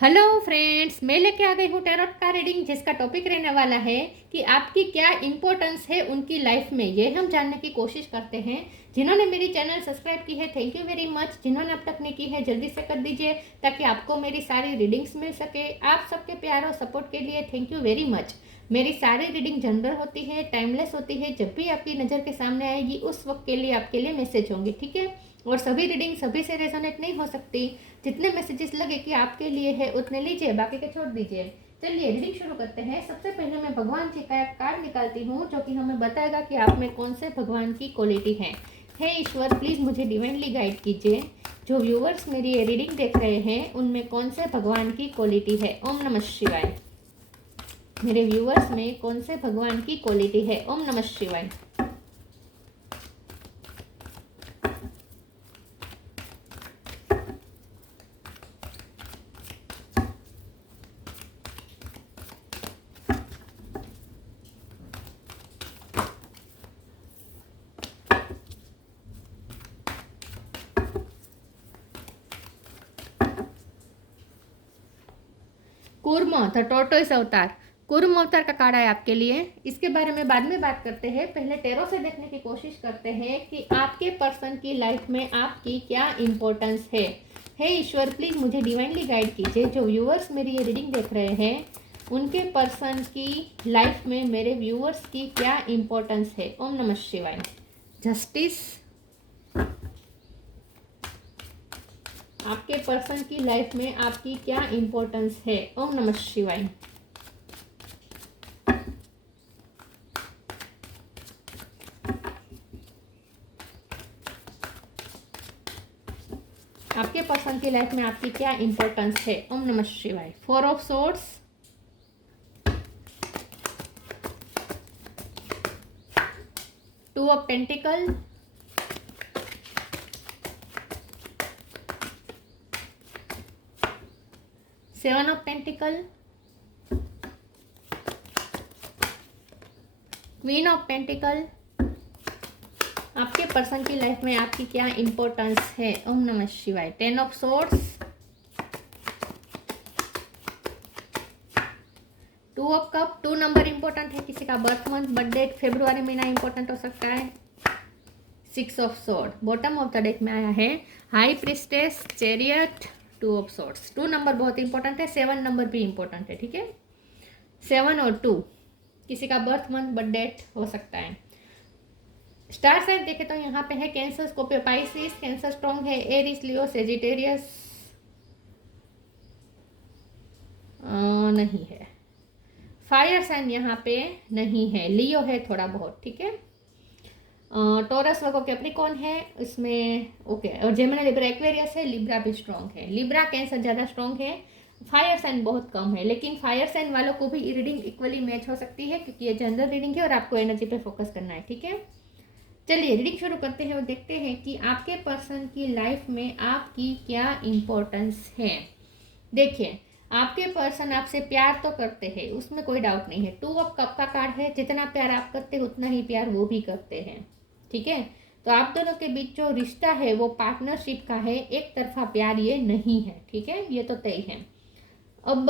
Hello friends, मैं लेके आ गई हूँ टैरोट का रीडिंग जिसका टॉपिक रहने वाला है कि आपकी क्या इंपॉर्टेंस है उनकी लाइफ में। ये हम जानने की कोशिश करते हैं। जिन्होंने मेरी चैनल सब्सक्राइब की है थैंक यू वेरी मच। जिन्होंने अब तक नहीं की है जल्दी से कर दीजिए ताकि आपको मेरी सारी रीडिंग्स मिल सके। आप सबके प्यार और सपोर्ट के लिए थैंक यू वेरी मच। मेरी सारी रीडिंग जनरल होती है, टाइमलेस होती है। जब भी आपकी नज़र के सामने आएगी उस वक्त के लिए आपके लिए मैसेज होंगे, ठीक है। और सभी रीडिंग सभी से रेजोनेट नहीं हो सकती। जितने मैसेजेस लगे कि आपके लिए है उतने लीजिए, बाकी के छोड़ दीजिए। चलिए रीडिंग शुरू करते हैं। सबसे पहले मैं भगवान जी का एक कार्ड निकालती हूँ जो कि हमें बताएगा कि आप में कौन से भगवान की क्वालिटी है। हे ईश्वर, प्लीज़ मुझे डिवाइनली गाइड कीजिए। जो व्यूवर्स मेरी ये रीडिंग देख रहे हैं उनमें कौन से भगवान की क्वालिटी है। ओम नमः शिवाय। मेरे व्यूवर्स में कौन से भगवान की क्वालिटी है। ओम नमः शिवाय। कूर्म द टोर्टोइस अवतार, कूर्म अवतार का कार्ड है आपके लिए। इसके बारे में बाद में बात करते हैं। पहले टेरो से देखने की कोशिश करते हैं कि आपके पर्सन की लाइफ में आपकी क्या इंपॉर्टेंस है। हे ईश्वर, प्लीज मुझे डिवाइनली गाइड कीजिए। जो व्यूअर्स मेरी ये रीडिंग देख रहे हैं उनके पर्सन की लाइफ में मेरे व्यूअर्स की क्या इंपॉर्टेंस है। ओम नमः शिवाय। जस्टिस, आपके पर्सन की लाइफ में आपकी क्या इंपॉर्टेंस है। ओम नमः शिवाय। आपके पर्सन की लाइफ में आपकी क्या इंपॉर्टेंस है। ओम नमः शिवाय। 4 of swords, 2 of pentacle, 7 of pentacle, queen of pentacle. आपके पर्सन की लाइफ में आपकी क्या इंपॉर्टेंस है। ओम नमः शिवाय। 10 of swords, 2 of cup. 2 number important है। किसी का birth month, birth date, February महीना इंपॉर्टेंट हो सकता है। 6 of sword, bottom of the deck में आया है। High priestess, chariot, 2 of swords. 2 number बहुत इंपॉर्टेंट है। 7 नंबर भी इंपॉर्टेंट है, ठीक है। 7 और 2 किसी का बर्थ मंथ, बर्थ डेट हो सकता है। स्टार साइन देखे तो यहाँ पे है cancer, Scorpio, Pisces. Cancer strong है। एरिस, लियो, सेजिटेरियस नहीं है। फायर साइन यहाँ पे नहीं है। लियो है थोड़ा बहुत, ठीक है। टोरस वर्गो कैप्रिकॉर्न है इसमें, ओके। और जेमिनी, लिब्रा, एक्वेरियस है। लिब्रा भी स्ट्रॉन्ग है। लिब्रा, कैंसर ज़्यादा स्ट्रॉन्ग है। फायर साइन बहुत कम है, लेकिन फायर साइन वालों को भी रीडिंग इक्वली मैच हो सकती है क्योंकि ये जनरल रीडिंग है और आपको एनर्जी पे फोकस करना है, ठीक है। चलिए रीडिंग शुरू करते हैं और देखते हैं कि आपके पर्सन की लाइफ में आपकी क्या इंपॉर्टेंस है। देखिए, आपके पर्सन आपसे प्यार तो करते हैं, उसमें कोई डाउट नहीं है। 2 ऑफ कप का कार्ड है। जितना प्यार आप करते हैं उतना ही प्यार वो भी करते हैं, ठीक है। तो आप दोनों के बीच जो रिश्ता है वो पार्टनरशिप का है, एक तरफा प्यार ये नहीं है, ठीक है। ये तो तय है। अब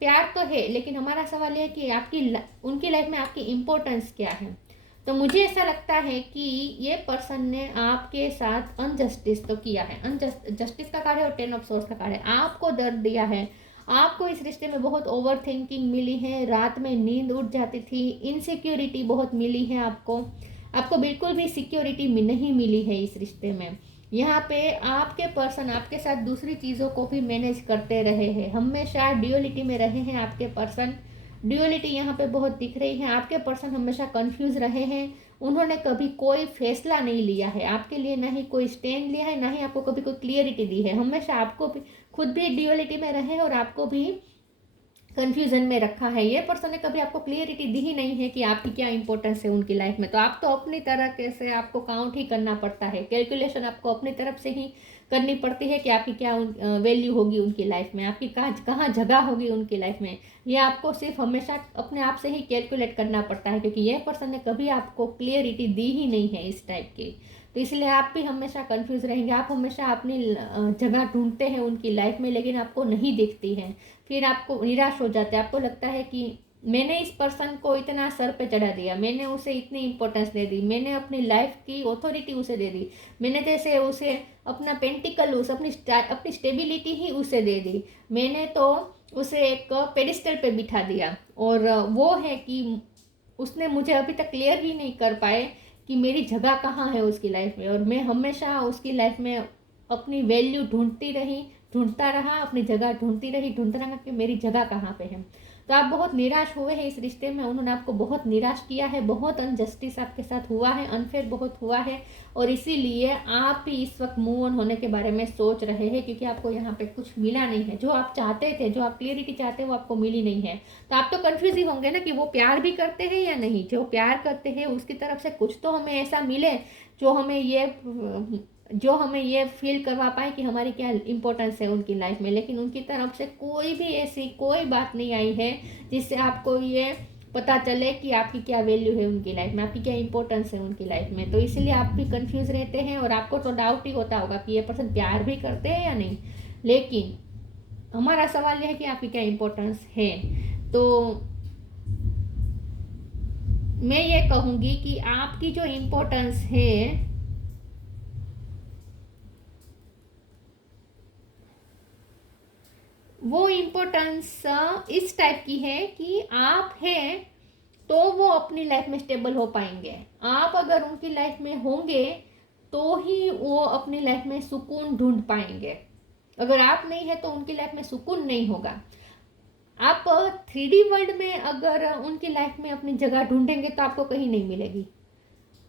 प्यार तो है, लेकिन हमारा सवाल ये है कि आपकी उनकी लाइफ में आपकी इम्पोर्टेंस क्या है। तो मुझे ऐसा लगता है कि ये पर्सन ने आपके साथ अनजस्टिस तो किया है। जस्टिस का कार्ड है और 10 ऑफ सोर्स का कार्ड है। आपको दर्द दिया है। आपको इस रिश्ते में बहुत ओवर थिंकिंग मिली है। रात में नींद उड़ जाती थी। इनसिक्योरिटी बहुत मिली है आपको बिल्कुल भी सिक्योरिटी नहीं मिली है इस रिश्ते में। यहाँ पे आपके पर्सन आपके साथ दूसरी चीज़ों को भी मैनेज करते रहे हैं। हमेशा ड्यूअलिटी में रहे हैं आपके पर्सन। ड्यूअलिटी यहाँ पे बहुत दिख रही है। आपके पर्सन हमेशा कंफ्यूज रहे हैं। उन्होंने कभी कोई फैसला नहीं लिया है आपके लिए, ना ही कोई स्टैंड लिया है, ना ही आपको कभी कोई क्लियरिटी दी है। हमेशा आपको भी खुद भी ड्यूअलिटी में रहे और आपको भी कंफ्यूजन में रखा है। ये पर्सन ने कभी आपको क्लियरिटी दी ही नहीं है कि आपकी क्या इंपॉर्टेंस है उनकी लाइफ में। तो आप तो अपनी तरह से आपको काउंट ही करना पड़ता है। कैलकुलेशन आपको अपनी तरफ से ही करनी पड़ती है कि आपकी क्या वैल्यू होगी उनकी लाइफ में, आपकी कहाँ जगह होगी उनकी लाइफ में। ये आपको सिर्फ हमेशा अपने आप से ही कैलकुलेट करना पड़ता है क्योंकि यह पर्सन ने कभी आपको क्लियरिटी दी ही नहीं है इस टाइप की। तो इसलिए आप भी हमेशा कंफ्यूज रहेंगे। आप हमेशा अपनी जगह ढूंढते हैं उनकी लाइफ में, लेकिन आपको नहीं दिखती है। फिर आपको निराश हो जाते हैं। आपको लगता है कि मैंने इस पर्सन को इतना सर पे चढ़ा दिया, मैंने उसे इतनी इंपॉर्टेंस दे दी, मैंने अपनी लाइफ की अथॉरिटी उसे दे दी, मैंने जैसे उसे अपना पेंटिकल, उस अपनी स्टेबिलिटी ही उसे दे दी, मैंने तो उसे एक पेडिस्टल पे बिठा दिया। और वो है कि उसने मुझे अभी तक क्लियर ही नहीं कर पाए कि मेरी जगह कहाँ है उसकी लाइफ में। और मैं हमेशा उसकी लाइफ में अपनी वैल्यू ढूंढता रहा, अपनी जगह ढूंढता रहा कि मेरी जगह कहाँ पे है। तो आप बहुत निराश हुए हैं इस रिश्ते में, उन्होंने आपको बहुत निराश किया है, बहुत अनजस्टिस आपके साथ हुआ है, अनफेयर बहुत हुआ है। और इसीलिए आप भी इस वक्त मूव ऑन होने के बारे में सोच रहे हैं, क्योंकि आपको यहाँ पे कुछ मिला नहीं है। जो आप चाहते थे, जो आप क्लियरिटी चाहते हैं, वो आपको मिली नहीं है। तो आप तो कन्फ्यूज ही होंगे ना कि वो प्यार भी करते हैं या नहीं। जो प्यार करते हैं उसकी तरफ से कुछ तो हमें ऐसा मिले जो हमें ये फील करवा पाए कि हमारी क्या इंपॉर्टेंस है उनकी लाइफ में। लेकिन उनकी तरफ से कोई भी ऐसी कोई बात नहीं आई है जिससे आपको ये पता चले कि आपकी क्या वैल्यू है उनकी लाइफ में, आपकी क्या इंपॉर्टेंस है उनकी लाइफ में। तो इसलिए आप भी कंफ्यूज रहते हैं और आपको तो डाउट ही होता होगा कि ये पर्सन प्यार भी करते हैं या नहीं। लेकिन हमारा सवाल यह है कि आपकी क्या इंपॉर्टेंस है। तो मैं ये कहूँगी कि आपकी जो इम्पोर्टेंस है वो इम्पोर्टेंस इस टाइप की है कि आप हैं तो वो अपनी लाइफ में स्टेबल हो पाएंगे। आप अगर उनकी लाइफ में होंगे तो ही वो अपनी लाइफ में सुकून ढूंढ पाएंगे। अगर आप नहीं है तो उनकी लाइफ में सुकून नहीं होगा। आप 3D वर्ल्ड में अगर उनकी लाइफ में अपनी जगह ढूंढेंगे तो आपको कहीं नहीं मिलेगी,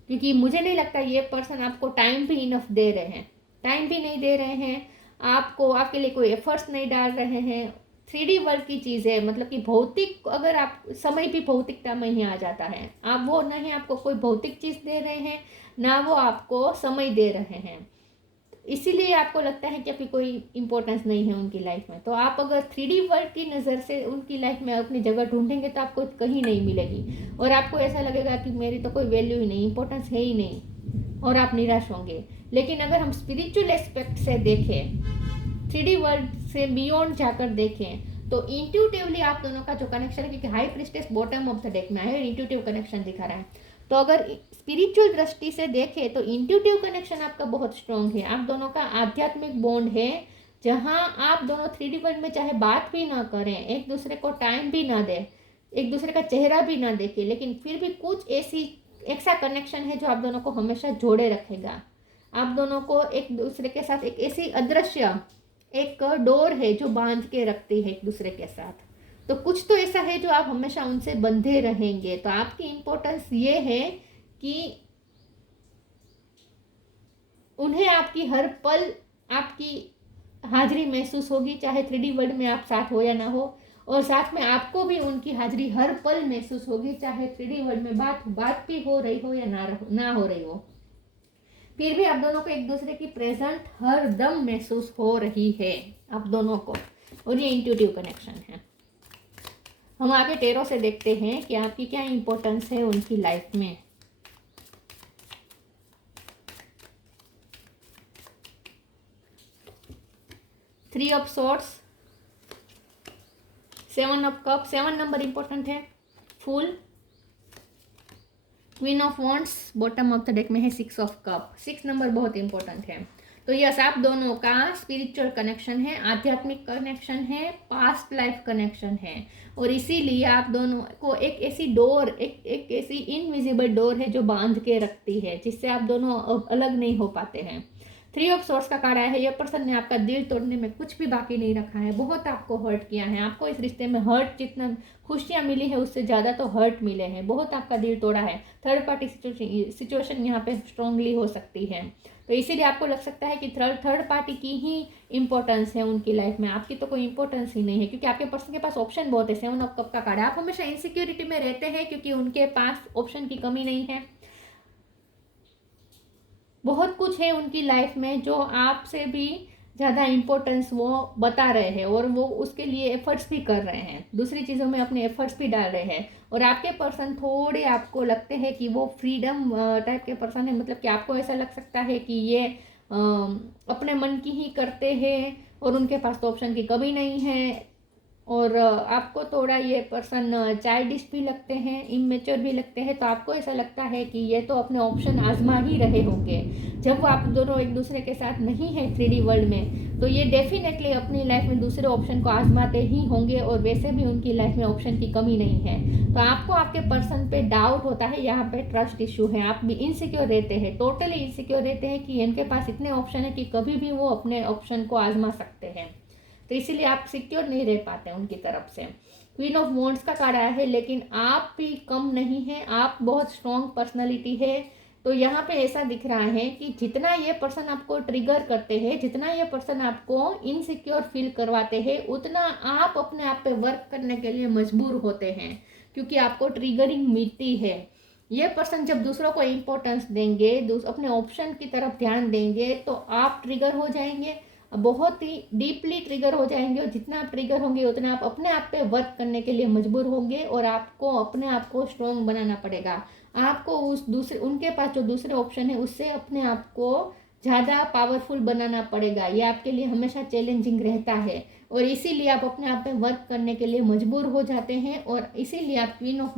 क्योंकि मुझे नहीं लगता ये पर्सन आपको टाइम भी इनफ दे रहे हैं। टाइम भी नहीं दे रहे हैं आपको, आपके लिए कोई एफर्ट्स नहीं डाल रहे हैं। 3D वर्ल्ड की चीज़ है, मतलब कि भौतिक, अगर आप समय भी भौतिकता में ही आ जाता है। आप वो नहीं आपको कोई भौतिक चीज़ दे रहे हैं, ना वो आपको समय दे रहे हैं। इसीलिए आपको लगता है कि आपकी कोई इंपॉर्टेंस नहीं है उनकी लाइफ में। तो आप अगर 3D वर्ल्ड की नज़र से उनकी लाइफ में अपनी जगह ढूंढेंगे तो आपको कहीं नहीं मिलेगी, और आपको ऐसा लगेगा कि मेरी तो कोई वैल्यू ही नहीं, इंपॉर्टेंस है ही नहीं, और आप निराश होंगे। लेकिन अगर हम स्पिरिचुअल एस्पेक्ट से देखें, 3D वर्ल्ड से बियॉन्ड जाकर देखें, तो इंट्यूटिवली आप दोनों का जो कनेक्शन है, क्योंकि high priestess bottom of the deck में है, इंट्यूटिव कनेक्शन दिखा रहा है। तो अगर स्पिरिचुअल दृष्टि से देखें तो इंट्यूटिव कनेक्शन आपका बहुत स्ट्रॉन्ग है। आप दोनों का आध्यात्मिक बॉन्ड है, जहां आप दोनों 3D वर्ल्ड में चाहे बात भी ना करें, एक दूसरे को टाइम भी ना दें, एक दूसरे का चेहरा भी ना देखें, लेकिन फिर भी कुछ ऐसा कनेक्शन है जो आप दोनों को हमेशा जोड़े रखेगा। आप दोनों को एक दूसरे के साथ एक ऐसी अदृश्य एक डोर है जो बांध के रखती है एक दूसरे के साथ। तो कुछ तो ऐसा है जो आप हमेशा उनसे बंधे रहेंगे। तो आपकी इम्पोर्टेंस ये है कि उन्हें आपकी हर पल आपकी हाजिरी महसूस होगी, चाहे 3D वर्ल्ड में आप साथ हो या ना हो। और साथ में आपको भी उनकी हाजिरी हर पल महसूस होगी, चाहे 3D वर्ल्ड में बात भी हो रही हो या ना हो रही हो। फिर भी आप दोनों को एक दूसरे की प्रेजेंट हर दम महसूस हो रही है आप दोनों को, और ये इंट्यूटिव कनेक्शन है। हम आगे टेरो से देखते हैं कि आपकी क्या इंपॉर्टेंस है उनकी लाइफ में। Three of swords, 7 of cup, 7 number important है। Fool, queen of wands, bottom of the deck में है 6 ऑफ कप। 6 नंबर बहुत इंपॉर्टेंट है। तो यस, आप दोनों का स्पिरिचुअल कनेक्शन है, आध्यात्मिक कनेक्शन है, पास्ट लाइफ कनेक्शन है। और इसीलिए आप दोनों को एक ऐसी डोर, एक ऐसी इनविजिबल डोर है जो बांध के रखती है, जिससे आप दोनों अलग नहीं हो पाते हैं। 3 ऑफ सोर्स का कार्ड आया है, ये पर्सन ने आपका दिल तोड़ने में कुछ भी बाकी नहीं रखा है, बहुत आपको हर्ट किया है। आपको इस रिश्ते में हर्ट, जितना खुशियाँ मिली है उससे ज़्यादा तो हर्ट मिले हैं, बहुत आपका दिल तोड़ा है। थर्ड पार्टी सिचुएशन यहाँ पे स्ट्रांगली हो सकती है। तो इसीलिए आपको लग सकता है कि थर्ड पार्टी की ही इंपॉर्टेंस है उनकी लाइफ में, आपकी तो कोई इंपॉर्टेंस ही नहीं है, क्योंकि आपके पर्सन के पास ऑप्शन बहुत है। 7 ऑफ कप का कार्ड है। आप हमेशा इनसिक्योरिटी में रहते हैं क्योंकि उनके पास ऑप्शन की कमी नहीं है। बहुत कुछ है उनकी लाइफ में जो आपसे भी ज़्यादा इम्पोर्टेंस वो बता रहे हैं और वो उसके लिए एफर्ट्स भी कर रहे हैं, दूसरी चीज़ों में अपने एफर्ट्स भी डाल रहे हैं। और आपके पर्सन थोड़े आपको लगते हैं कि वो फ्रीडम टाइप के पर्सन है, मतलब कि आपको ऐसा लग सकता है कि ये अपने मन की ही करते हैं और उनके पास तो ऑप्शन की कमी नहीं है। और आपको थोड़ा ये पर्सन चाइल्डिश भी लगते हैं, इमेच्योर भी लगते हैं, तो आपको ऐसा लगता है कि ये तो अपने ऑप्शन आजमा ही रहे होंगे। जब आप दोनों एक दूसरे के साथ नहीं है 3D वर्ल्ड में, तो ये डेफिनेटली अपनी लाइफ में दूसरे ऑप्शन को आजमाते ही होंगे और वैसे भी उनकी लाइफ में ऑप्शन की कमी नहीं है। तो आपको आपके पर्सन पे डाउट होता है, यहाँ पे ट्रस्ट इशू है, आप भी इनसिक्योर रहते हैं, टोटली इनसिक्योर रहते हैं कि इनके पास इतने ऑप्शन है कि कभी भी वो अपने ऑप्शन को आजमा सकते हैं। तो इसीलिए आप सिक्योर नहीं रह पाते उनकी तरफ से। क्वीन ऑफ वॉन्ड्स का कार्ड आया है, लेकिन आप भी कम नहीं है, आप बहुत स्ट्रॉन्ग पर्सनालिटी है। तो यहाँ पे ऐसा दिख रहा है कि जितना ये पर्सन आपको ट्रिगर करते हैं, जितना ये पर्सन आपको इनसिक्योर फील करवाते हैं, उतना आप अपने आप पे वर्क करने के लिए मजबूर होते हैं, क्योंकि आपको ट्रिगरिंग मिलती है। ये पर्सन जब दूसरों को इम्पोर्टेंस देंगे, अपने ऑप्शन की तरफ ध्यान देंगे, तो आप ट्रिगर हो जाएंगे, बहुत ही डीपली ट्रिगर हो जाएंगे। और जितना आप ट्रिगर होंगे उतना आप अपने आप पे वर्क करने के लिए मजबूर होंगे और आपको अपने आप को स्ट्रॉन्ग बनाना पड़ेगा। आपको उस दूसरे, उनके पास जो दूसरे ऑप्शन है उससे अपने आप को ज़्यादा पावरफुल बनाना पड़ेगा। ये आपके लिए हमेशा चैलेंजिंग रहता है और इसीलिए आप अपने आप पे वर्क करने के लिए मजबूर हो जाते हैं। और इसीलिए आप क्वीन ऑफ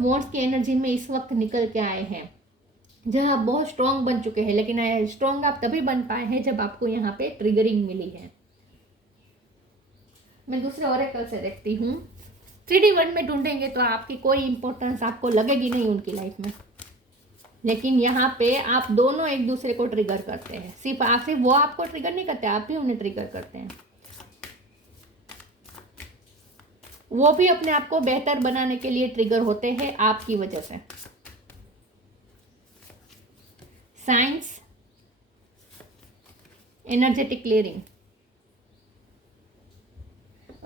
वॉन्ड्स की एनर्जी में इस वक्त निकल के आए हैं, जहाँ आप बहुत स्ट्रॉन्ग बन चुके हैं। लेकिन स्ट्रॉन्ग आप तभी बन पाए हैं जब आपको यहाँ पे ट्रिगरिंग मिली है। मैं दूसरे ओरेकल से देखती हूँ। 3D वर्ल्ड में ढूंढेंगे तो आपकी कोई इंपॉर्टेंस आपको लगेगी नहीं उनकी लाइफ में, लेकिन यहाँ पे आप दोनों एक दूसरे को ट्रिगर करते हैं। सिर्फ वो आपको ट्रिगर नहीं करते, आप भी उन्हें ट्रिगर करते हैं। वो भी अपने आप को बेहतर बनाने के लिए ट्रिगर होते हैं आपकी वजह से। साइंस, एनर्जेटिक क्लियरिंग,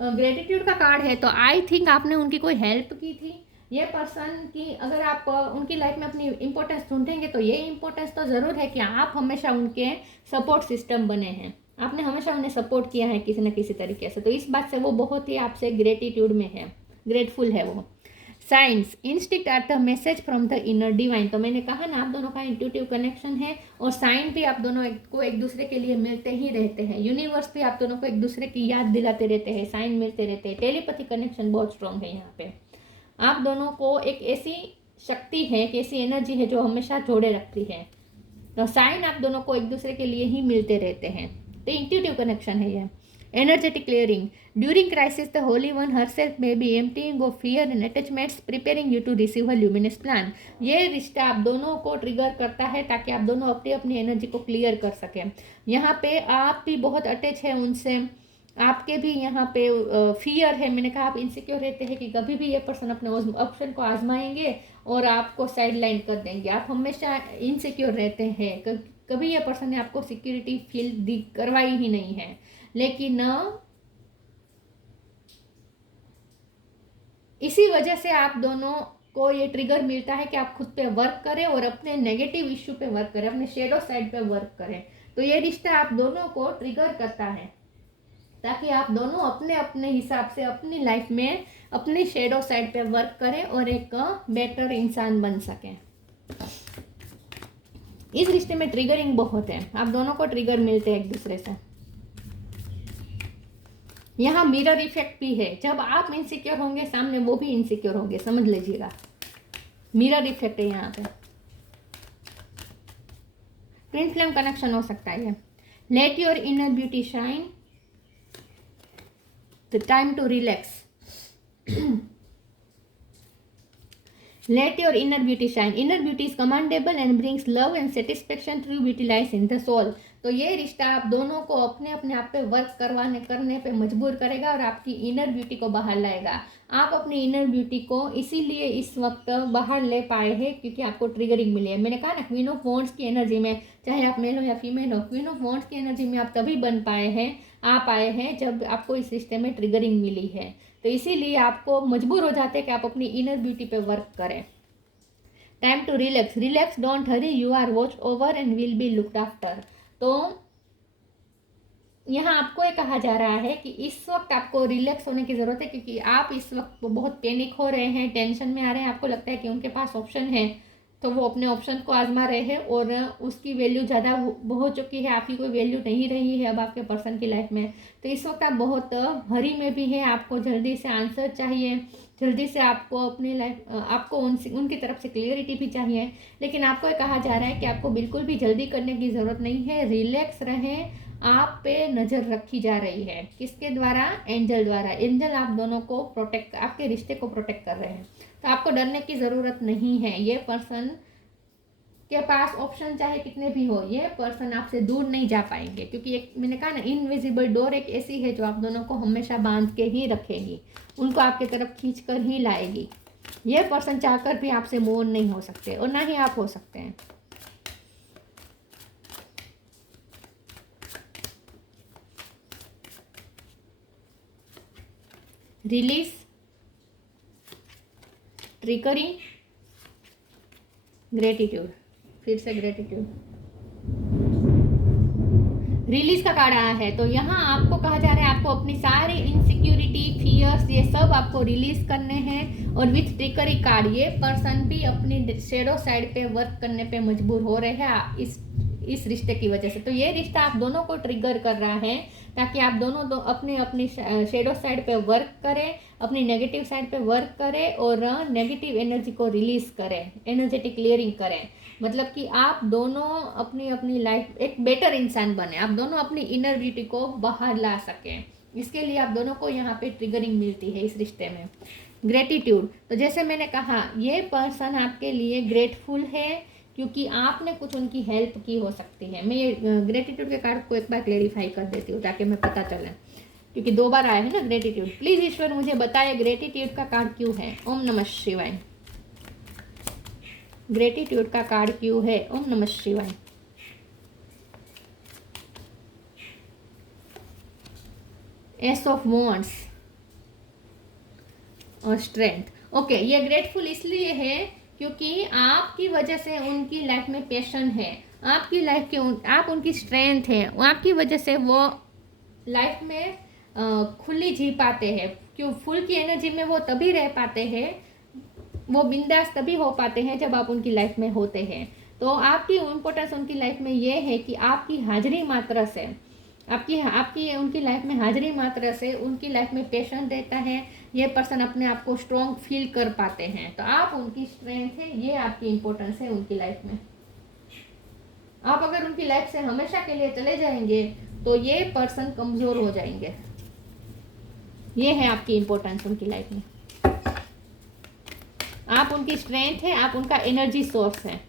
ग्रेटिट्यूड का कार्ड है। तो आई थिंक आपने उनकी कोई हेल्प की थी। ये पर्सन की अगर आप उनकी लाइफ में अपनी इंपॉर्टेंस ढूंढेंगे तो ये इंपॉर्टेंस तो ज़रूर है कि आप हमेशा उनके सपोर्ट सिस्टम बने हैं, आपने हमेशा उन्हें सपोर्ट किया है किसी न किसी तरीके से। तो इस बात से वो बहुत ही आपसे ग्रेटिट्यूड में है, ग्रेटफुल है वो। Signs, instinct are the message from the inner divine. तो मैंने कहा ना, आप दोनों का इंट्यूटिव कनेक्शन है और साइन भी आप दोनों को एक दूसरे के लिए मिलते ही रहते हैं। यूनिवर्स भी आप दोनों को एक दूसरे की याद दिलाते रहते हैं, साइन मिलते रहते हैं। टेलीपैथी कनेक्शन बहुत स्ट्रॉन्ग है यहाँ पे। आप दोनों को एक ऐसी शक्ति है, एक ऐसी एनर्जी है जो हमेशा जोड़े रखती है। तो साइन आप दोनों को एक दूसरे के लिए ही मिलते रहते हैं। तो इंट्यूटिव कनेक्शन है ये। Energetic clearing, during crisis the holy one herself may be emptying of fear and attachments, preparing you to receive a luminous plan. ये रिश्ता आप दोनों को ट्रिगर करता है ताकि आप दोनों अपनी अपनी एनर्जी को क्लियर कर सकें। यहाँ पे आप भी बहुत अटैच है उनसे, आपके भी यहाँ पे फियर है। मैंने कहा आप इनसिक्योर रहते हैं कि कभी भी ये पर्सन अपने ऑप्शन को आजमाएंगे और आपको साइड लाइन कर देंगे। आप हमेशा इनसिक्योर रहते हैं, कभी ये पर्सन ने आपको सिक्योरिटी फील करवाई ही नहीं है। लेकिन इसी वजह से आप दोनों को ये ट्रिगर मिलता है कि आप खुद पे वर्क करें और अपने नेगेटिव इश्यू पे वर्क करें, अपने शेडो साइड पे वर्क करें। तो ये रिश्ता आप दोनों को ट्रिगर करता है ताकि आप दोनों अपने अपने हिसाब से अपनी लाइफ में अपनी शेडो साइड पे वर्क करें और एक बेटर इंसान बन सकें। इस रिश्ते में ट्रिगरिंग बहुत है, आप दोनों को ट्रिगर मिलते हैं एक दूसरे से। यहाँ मिरर इफेक्ट भी है, जब आप इनसिक्योर होंगे सामने वो भी इनसिक्योर होंगे, समझ लीजिएगा। मिरर इफेक्ट है यहाँ पे। ट्विन फ्लेम कनेक्शन हो सकता है। Let your inner beauty shine, the time to relax. Let your inner beauty shine. Inner beauty is commendable and brings love and satisfaction. True beauty lies in the soul. तो ये रिश्ता आप दोनों को अपने अपने आप पे वर्क करने पे मजबूर करेगा और आपकी इनर ब्यूटी को बाहर लाएगा। आप अपनी इनर ब्यूटी को इसीलिए इस वक्त बाहर ले पाए हैं क्योंकि आपको ट्रिगरिंग मिली है। मैंने कहा ना, क्वीन ऑफ वॉन्ड्स की एनर्जी में, चाहे आप मेल हो या फीमेल हो, क्वीन ऑफ वॉन्ड्स की एनर्जी में आप तभी बन पाए हैं, आप आए हैं जब आपको इस रिश्ते में ट्रिगरिंग मिली है। तो इसीलिए आपको मजबूर हो जाते हैं कि आप अपनी इनर ब्यूटी पे वर्क करें। Time to relax, relax, don't hurry, you are watch over and will be looked after. तो यहाँ आपको ये कहा जा रहा है कि इस वक्त आपको रिलैक्स होने की ज़रूरत है, क्योंकि आप इस वक्त बहुत पैनिक हो रहे हैं, टेंशन में आ रहे हैं, आपको लगता है कि उनके पास ऑप्शन है तो वो अपने ऑप्शन को आजमा रहे हैं और उसकी वैल्यू ज़्यादा हो चुकी है, आपकी कोई वैल्यू नहीं रही है अब आपके पर्सन की लाइफ में। तो इस वक्त आप बहुत हरी में भी है, आपको जल्दी से आंसर चाहिए, जल्दी से आपको अपनी लाइफ आपको उनकी तरफ से क्लियरिटी भी चाहिए। लेकिन आपको ये कहा जा रहा है कि आपको बिल्कुल भी जल्दी करने की ज़रूरत नहीं है, रिलैक्स रहें। आप पे नज़र रखी जा रही है, किसके द्वारा? एंजल द्वारा। एंजल आप दोनों को प्रोटेक्ट, आपके रिश्ते को प्रोटेक्ट कर रहे हैं, तो आपको डरने की ज़रूरत नहीं है। ये पर्सन के पास ऑप्शन चाहे कितने भी हो, ये पर्सन आपसे दूर नहीं जा पाएंगे, क्योंकि एक मैंने कहा ना, इनविजिबल डोर एक ऐसी है जो आप दोनों को हमेशा बांध के ही रखेगी, उनको आपके तरफ खींच कर ही लाएगी। ये पर्सन चाहकर भी आपसे मूव नहीं हो सकते और ना ही आप हो सकते हैं। रिलीज, ट्रिकरी, ग्रेटिट्यूड, फिर से ग्रेटिट्यूड। रिलीज का कार्ड आया है, तो यहाँ आपको कहा जा रहा है आपको अपनी सारी इनसिक्योरिटी, फियर्स, ये सब आपको रिलीज करने हैं। और विथ ट्रिकरी कार्ड, ये पर्सन भी अपनी शेडो साइड पे वर्क करने पे मजबूर हो रहे हैं इस रिश्ते की वजह से। तो ये रिश्ता आप दोनों को ट्रिगर कर रहा है, ताकि आप दोनों अपनी शेडो साइड पे वर्क करें, अपनी नेगेटिव साइड पे वर्क करें और नेगेटिव एनर्जी को रिलीज करें, एनर्जेटिक क्लियरिंग करें। मतलब कि आप दोनों अपनी लाइफ एक बेटर इंसान बने, आप दोनों अपनी इनर ब्यूटी को बाहर ला सकें। इसके लिए आप दोनों को यहाँ पे ट्रिगरिंग मिलती है इस रिश्ते में। ग्रेटिट्यूड, तो जैसे मैंने कहा, ये पर्सन आपके लिए ग्रेटफुल है क्योंकि आपने कुछ उनकी हेल्प की हो सकती है। मैं ये ग्रेटिट्यूड के कार्ड को एक बार क्लेरिफाई कर देती हूँ ताकि मैं पता चले, क्योंकि 2 बार आया है ना ग्रेटिट्यूड। प्लीज़ ईश्वर मुझे बताए ग्रेटिट्यूड का कार्ड क्यों है। ओम नमः शिवाय। ग्रेटिट्यूड का कार्ड क्यों है? ओम नमः शिवाय। एस ऑफ वॉन्ड्स और स्ट्रेंथ। ओके, ये ग्रेटफुल इसलिए है क्योंकि आपकी वजह से उनकी लाइफ में पैशन है, आपकी लाइफ के आप उनकी स्ट्रेंथ है, आपकी वजह से वो लाइफ में खुली जी पाते हैं। क्यों? फुल की एनर्जी में वो तभी रह पाते हैं, वो बिंदास तभी हो पाते हैं जब आप उनकी लाइफ में होते हैं। तो आपकी इम्पोर्टेंस उनकी लाइफ में ये है कि आपकी हाजिरी मात्र से, आपकी उनकी लाइफ में हाजिरी मात्र से उनकी लाइफ में पैशन रहता है। ये पर्सन अपने आप को स्ट्रॉन्ग फील कर पाते हैं, तो आप उनकी स्ट्रेंथ है, ये आपकी इम्पोर्टेंस है उनकी लाइफ में। आप अगर उनकी लाइफ से हमेशा के लिए चले जाएंगे तो ये पर्सन कमज़ोर हो जाएंगे। ये है आपकी इम्पोर्टेंस उनकी लाइफ में। आप उनकी स्ट्रेंथ है, आप उनका एनर्जी सोर्स है।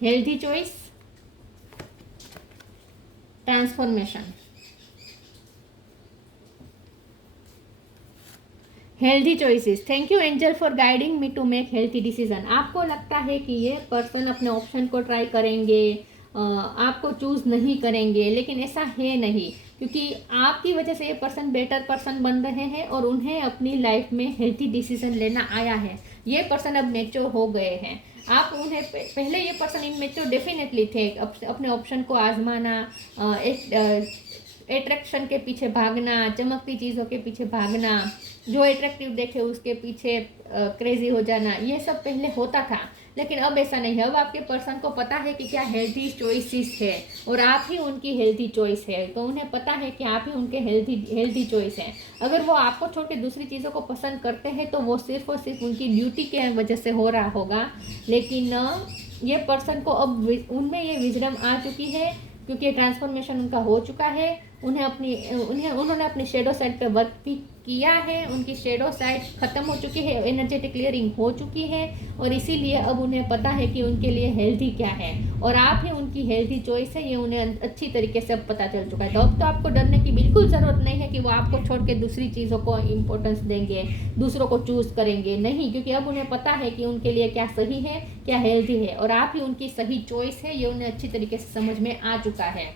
Healthy choice, transformation. Healthy choices. Thank you angel for guiding me to make healthy decision. आपको लगता है कि ये पर्सन अपने ऑप्शन को ट्राई करेंगे, आपको चूज़ नहीं करेंगे, लेकिन ऐसा है नहीं, क्योंकि आपकी वजह से ये पर्सन बेटर पर्सन बन रहे हैं और उन्हें अपनी लाइफ में हेल्थी डिसीजन लेना आया है। ये पर्सन अब मैच्योर हो गए हैं। आप उन्हें पहले ये पर्सन इनमेच्योर डेफिनेटली थे, अपने ऑप्शन को आजमाना, एक एट्रैक्शन के पीछे भागना, चमकती चीज़ों के पीछे भागना, जो एट्रैक्टिव देखे उसके पीछे क्रेजी हो जाना, ये सब पहले होता था। लेकिन अब ऐसा नहीं है। अब आपके पर्सन को पता है कि क्या हेल्थी चॉइसेस है और आप ही उनकी हेल्थी चॉइस है। तो उन्हें पता है कि आप ही उनके हेल्थी चॉइस हैं। अगर वो आपको छोड़ के दूसरी चीज़ों को पसंद करते हैं तो वो सिर्फ और सिर्फ उनकी ड्यूटी के वजह से हो रहा होगा। लेकिन ये पर्सन को अब उनमें ये विजडम आ चुकी है, क्योंकि ट्रांसफॉर्मेशन उनका हो चुका है। उन्होंने अपनी शेडो साइड पे वर्क भी किया है, उनकी शेडो साइड ख़त्म हो चुकी है, एनर्जेटिक क्लियरिंग हो चुकी है और इसीलिए अब उन्हें पता है कि उनके लिए हेल्थी क्या है और आप ही उनकी हेल्थी चॉइस है। ये उन्हें अच्छी तरीके से अब पता चल चुका है। तो अब तो आपको डरने की बिल्कुल ज़रूरत नहीं है कि वो आपको छोड़ के दूसरी चीज़ों को इम्पोर्टेंस देंगे, दूसरों को चूज़ करेंगे, नहीं, क्योंकि अब उन्हें पता है कि उनके लिए क्या सही है, क्या हेल्थी है और आप ही उनकी सही चॉइस है। ये उन्हें अच्छी तरीके से समझ में आ चुका है।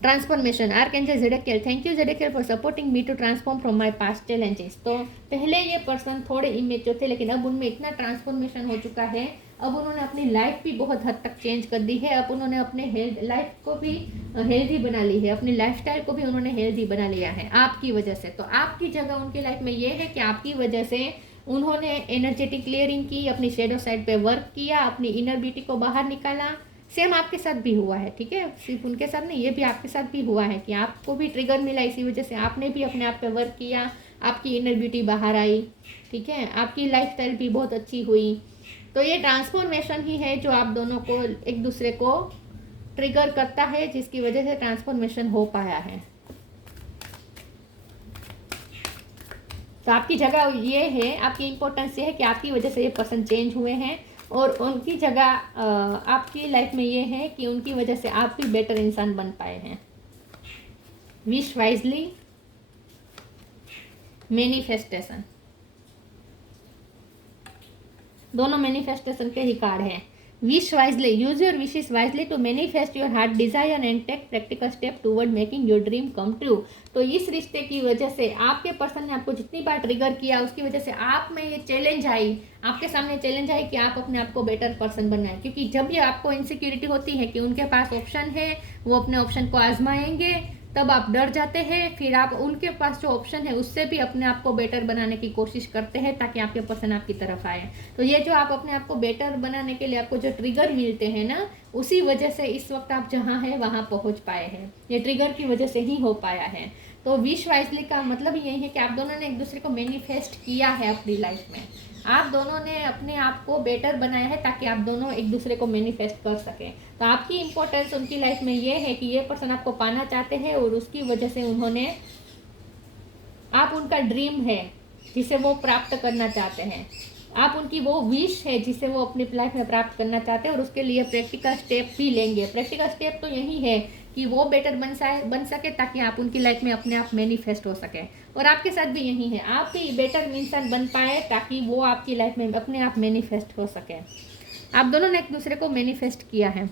Transformation archangel Zadkiel, thank you Zadkiel for supporting me to transform from my past challenges. तो पहले ये पर्सन थोड़े इमेच्योर थे, लेकिन अब उनमें इतना ट्रांसफॉर्मेशन हो चुका है, अब उन्होंने अपनी लाइफ भी बहुत हद तक चेंज कर दी है। अब उन्होंने अपने लाइफ को भी हेल्दी बना ली है, अपनी लाइफस्टाइल को भी उन्होंने हेल्दी बना लिया है आपकी वजह से। तो आपकी जगह उनकी लाइफ में ये है कि आपकी वजह से उन्होंने एनर्जेटिक क्लियरिंग की, अपनी शेडो साइड पे वर्क किया, अपनी इनर ब्यूटी को बाहर निकाला। सेम आपके साथ भी हुआ है, ठीक है, सिर्फ उनके साथ नहीं, ये भी आपके साथ भी हुआ है कि आपको भी ट्रिगर मिला, इसी वजह से आपने भी अपने आप पे वर्क किया, आपकी इनर ब्यूटी बाहर आई, ठीक है, आपकी लाइफस्टाइल भी बहुत अच्छी हुई। तो ये ट्रांसफॉर्मेशन ही है जो आप दोनों को एक दूसरे को ट्रिगर करता है, जिसकी वजह से ट्रांसफॉर्मेशन हो पाया है। तो आपकी जगह ये है, आपकी इम्पोर्टेंस ये है कि आपकी वजह से ये पर्सन चेंज हुए हैं, और उनकी जगह आपकी लाइफ में ये है कि उनकी वजह से आप भी बेटर इंसान बन पाए हैं। विश वाइजली, मैनिफेस्टेशन, दोनों मैनिफेस्टेशन के ही कार्ड हैं। Wish wisely, use your wishes wisely to manifest your heart desire and take practical step toward making your dream come true. तो इस रिश्ते की वजह से आपके पर्सन ने आपको जितनी बार ट्रिगर किया, उसकी वजह से आप में ये चैलेंज आई, आपके सामने चैलेंज आई कि आप अपने आप को बेटर पर्सन बनाए। क्योंकि जब ये आपको इनसिक्योरिटी होती है कि उनके पास ऑप्शन है, वो अपने ऑप्शन को आजमाएंगे, तब आप डर जाते हैं, फिर आप उनके पास जो ऑप्शन है उससे भी अपने आप को बेटर बनाने की कोशिश करते हैं ताकि आपके पर्सन आपकी तरफ आए। तो ये जो आप अपने आप को बेटर बनाने के लिए आपको जो ट्रिगर मिलते हैं ना, उसी वजह से इस वक्त आप जहाँ हैं वहाँ पहुँच पाए हैं, ये ट्रिगर की वजह से ही हो पाया है। तो विश वाइजली का मतलब यही है कि आप दोनों ने एक दूसरे को मैनिफेस्ट किया है अपनी लाइफ में, आप दोनों ने अपने आप को बेटर बनाया है ताकि आप दोनों एक दूसरे को मैनिफेस्ट कर सकें। तो आपकी इम्पोर्टेंस उनकी लाइफ में ये है कि ये पर्सन आपको पाना चाहते हैं, और उसकी वजह से उन्होंने, आप उनका ड्रीम है जिसे वो प्राप्त करना चाहते हैं, आप उनकी वो विश है जिसे वो अपनी लाइफ में प्राप्त करना चाहते हैं, और उसके लिए प्रैक्टिकल स्टेप भी लेंगे। प्रैक्टिकल स्टेप तो यही है कि वो बेटर बन सके ताकि आप उनकी लाइफ में अपने आप मैनिफेस्ट हो सके। और आपके साथ भी यही है, आप भी बेटर इंसान बन पाए ताकि वो आपकी लाइफ में अपने आप मैनिफेस्ट हो सके। आप दोनों ने एक दूसरे को मैनिफेस्ट किया है।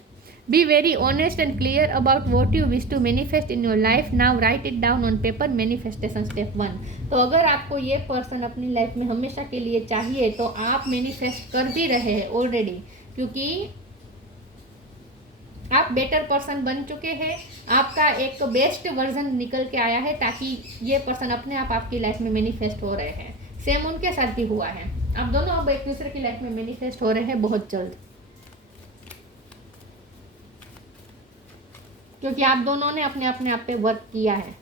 Be very honest and clear about what you wish to manifest in your life, now write it down on paper, manifestation step 1। तो अगर आपको ये पर्सन अपनी लाइफ में हमेशा के लिए चाहिए तो आप मैनिफेस्ट कर भी रहे हैं ऑलरेडी, क्योंकि आप बेटर पर्सन बन चुके हैं, आपका एक बेस्ट वर्जन निकल के आया है ताकि ये पर्सन अपने आप आपकी लाइफ में मैनिफेस्ट हो रहे हैं। सेम उनके साथ भी हुआ है, आप दोनों अब एक दूसरे की लाइफ में मैनिफेस्ट हो रहे हैं बहुत जल्द, क्योंकि आप दोनों ने अपने आप पे वर्क किया है।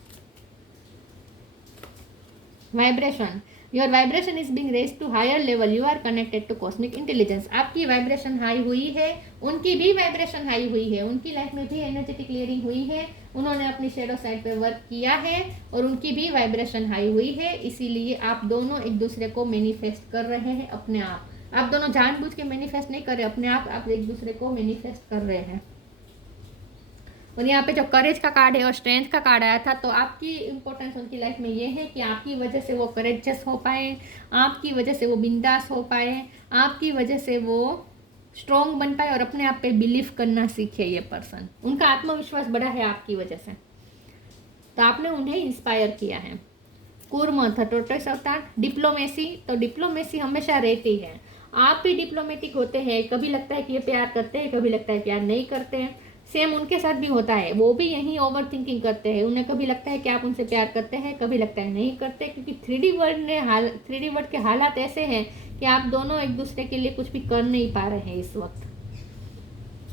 Vibration, your vibration is being raised to higher level, you are connected to cosmic intelligence. आपकी वाइब्रेशन हाई हुई है, उनकी भी वाइब्रेशन हाई हुई है, उनकी लाइफ में भी एनर्जेटिक क्लियरिंग हुई है, उन्होंने अपनी शेडो साइड पे वर्क किया है और उनकी भी वाइब्रेशन हाई हुई है। इसीलिए आप दोनों एक दूसरे को मैनिफेस्ट कर रहे हैं अपने आप दोनों जानबूझ के मैनिफेस्ट नहीं कर रहे, अपने आप एक दूसरे को मैनिफेस्ट कर रहे हैं। और यहाँ पे जो करेज का कार्ड है और स्ट्रेंथ का कार्ड आया था, तो आपकी इंपॉर्टेंस उनकी लाइफ में ये है कि आपकी वजह से वो करेजस हो पाए, आपकी वजह से वो बिंदास हो पाए, आपकी वजह से वो स्ट्रॉन्ग बन पाए और अपने आप पे बिलीव करना सीखे। ये पर्सन, उनका आत्मविश्वास बढ़ा है आपकी वजह से, तो आपने उन्हें इंस्पायर किया है। कूर्म था टोटस अवतार। डिप्लोमेसी, तो डिप्लोमेसी हमेशा रहती है, आप भी डिप्लोमेटिक होते हैं, कभी लगता है कि ये प्यार करते हैं, कभी लगता है प्यार नहीं करते हैं। सेम उनके साथ भी होता है, वो भी यही ओवर थिंकिंग करते हैं, उन्हें कभी लगता है कि आप उनसे प्यार करते हैं, कभी लगता है नहीं करते, क्योंकि 3D वर्ल्ड के हालात ऐसे हैं कि आप दोनों एक दूसरे के लिए कुछ भी कर नहीं पा रहे हैं इस वक्त।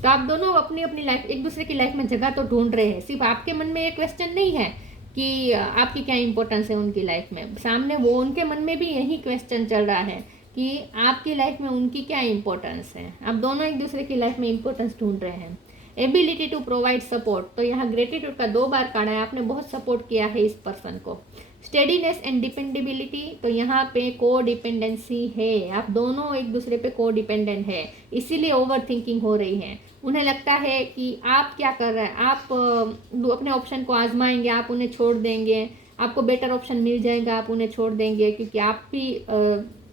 तो आप दोनों अपनी अपनी लाइफ, एक दूसरे की लाइफ में जगह तो ढूंढ रहे हैं। सिर्फ आपके मन में ये क्वेश्चन नहीं है कि आपकी क्या इंपॉर्टेंस है उनकी लाइफ में, सामने वो उनके मन में भी यही क्वेश्चन चल रहा है कि आपकी लाइफ में उनकी क्या इंपॉर्टेंस है। आप दोनों एक दूसरे की लाइफ में इंपॉर्टेंस ढूंढ रहे हैं। एबिलिटी टू प्रोवाइड सपोर्ट, तो यहाँ ग्रेटिट्यूड का 2 बार कार्ड है, आपने बहुत सपोर्ट किया है इस पर्सन को। स्टेडीनेस एंड डिपेंडेबिलिटी, तो यहाँ पे को डिपेंडेंसी है, आप दोनों एक दूसरे पे को डिपेंडेंट है, इसीलिए ओवर थिंकिंग हो रही है। उन्हें लगता है कि आप क्या कर रहे हैं, आप अपने ऑप्शन को आजमाएंगे, आप उन्हें छोड़ देंगे, आपको बेटर ऑप्शन मिल जाएगा, आप उन्हें छोड़ देंगे, क्योंकि आप भी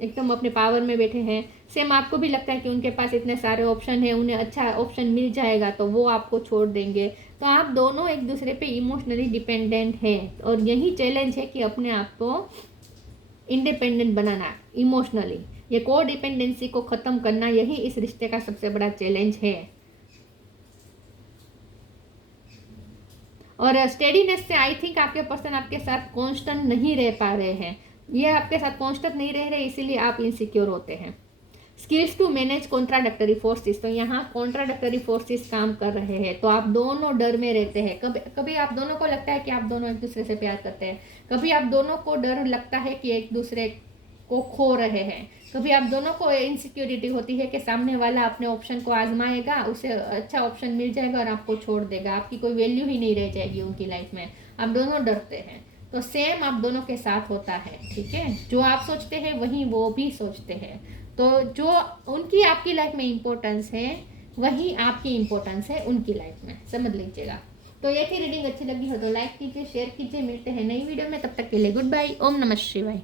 एकदम अपने पावर में बैठे हैं, सेम आपको भी लगता है कि उनके पास इतने सारे ऑप्शन है, उन्हें अच्छा ऑप्शन मिल जाएगा तो वो आपको छोड़ देंगे। तो आप दोनों एक दूसरे पे इमोशनली डिपेंडेंट हैं और यही चैलेंज है कि अपने आप को इंडिपेंडेंट बनाना इमोशनली, ये को डिपेंडेंसी को ख़त्म करना, यही इस रिश्ते का सबसे बड़ा चैलेंज है। और स्टेडीनेस से आई थिंक आपके पर्सन आपके साथ कांस्टेंट नहीं रह पा रहे हैं, ये आपके साथ कांस्टेंट नहीं रह रहे, इसीलिए आप इनसिक्योर होते हैं। स्किल्स टू मैनेज कॉन्ट्राडक्टरी फोर्सेस, तो यहाँ कॉन्ट्राडक्टरी फोर्सेस काम कर रहे हैं, तो आप दोनों डर में रहते हैं। कभी कभी आप दोनों को लगता है कि आप दोनों एक दूसरे से प्यार करते हैं, कभी आप दोनों को डर लगता है कि एक दूसरे को खो रहे हैं, कभी आप दोनों को इनसिक्योरिटी होती है कि सामने वाला अपने ऑप्शन को आजमाएगा, उसे अच्छा ऑप्शन मिल जाएगा और आपको छोड़ देगा, आपकी कोई वैल्यू ही नहीं रह जाएगी उनकी लाइफ में, आप दोनों डरते हैं। तो सेम आप दोनों के साथ होता है, ठीक है, जो आप सोचते हैं वही वो भी सोचते हैं। तो जो उनकी आपकी लाइफ में इम्पोर्टेंस है वही आपकी इम्पोर्टेंस है उनकी लाइफ में, समझ लीजिएगा। तो ये थी रीडिंग, अच्छी लगी हो तो लाइक कीजिए, शेयर कीजिए, मिलते हैं नई वीडियो में, तब तक के लिए गुड बाय, ओम नमः शिवाय।